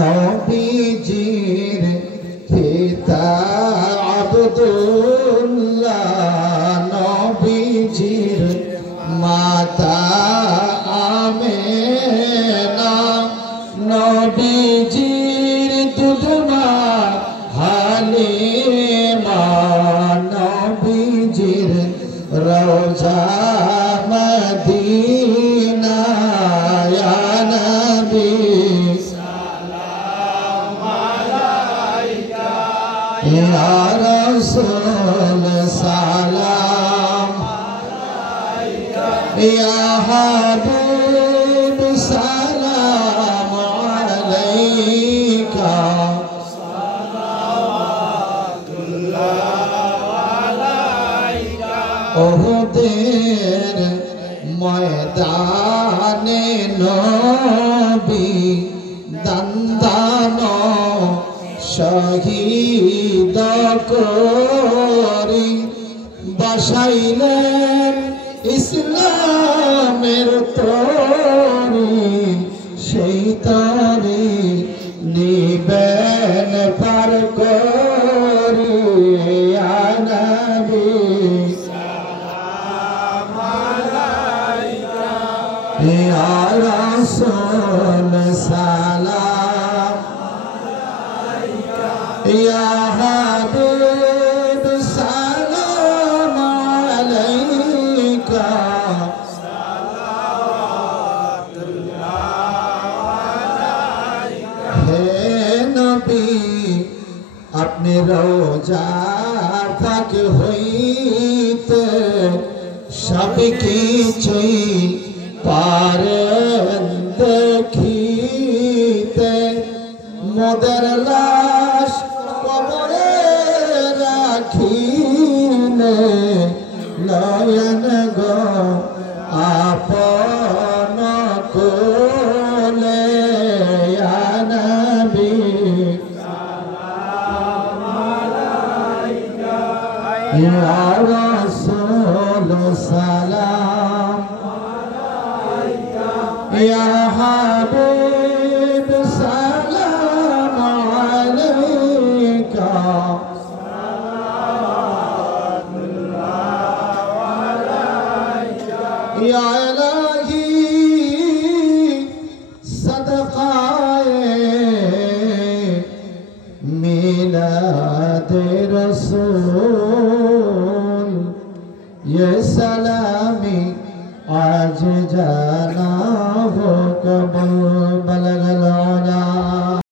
নবীজির পিতা আব্দুল্লাহ, নবীজির মাতা আমেনা, নবীজির দুধমা হালিমা, নবীজির রওজা মদিনা, ইয়া নবী সালাম আলাইকা, ইয়া রাসূল সালাম আলাইকা, ইয়া হাবিব সালাম আলাইকা, ওহুদের ময়দানে নবী দন্দান শহীদ করি বসাইলেন ইসলামের তরি, সেই তরি নিবেন পার করি, ইয়া নবী ইয়া রাসূল সালাম আলাইকা, ইয়া হাবিব সালাম আলাইকা, হে নবী আপনি রওজা পাক হইতে সব কিছুই পারেন দেখিতে, মোদের লাশ কবরে রাখিলে নয়ন গো আপন কোলে, ইয়া নবী সালাম আলাইকা, ইয়া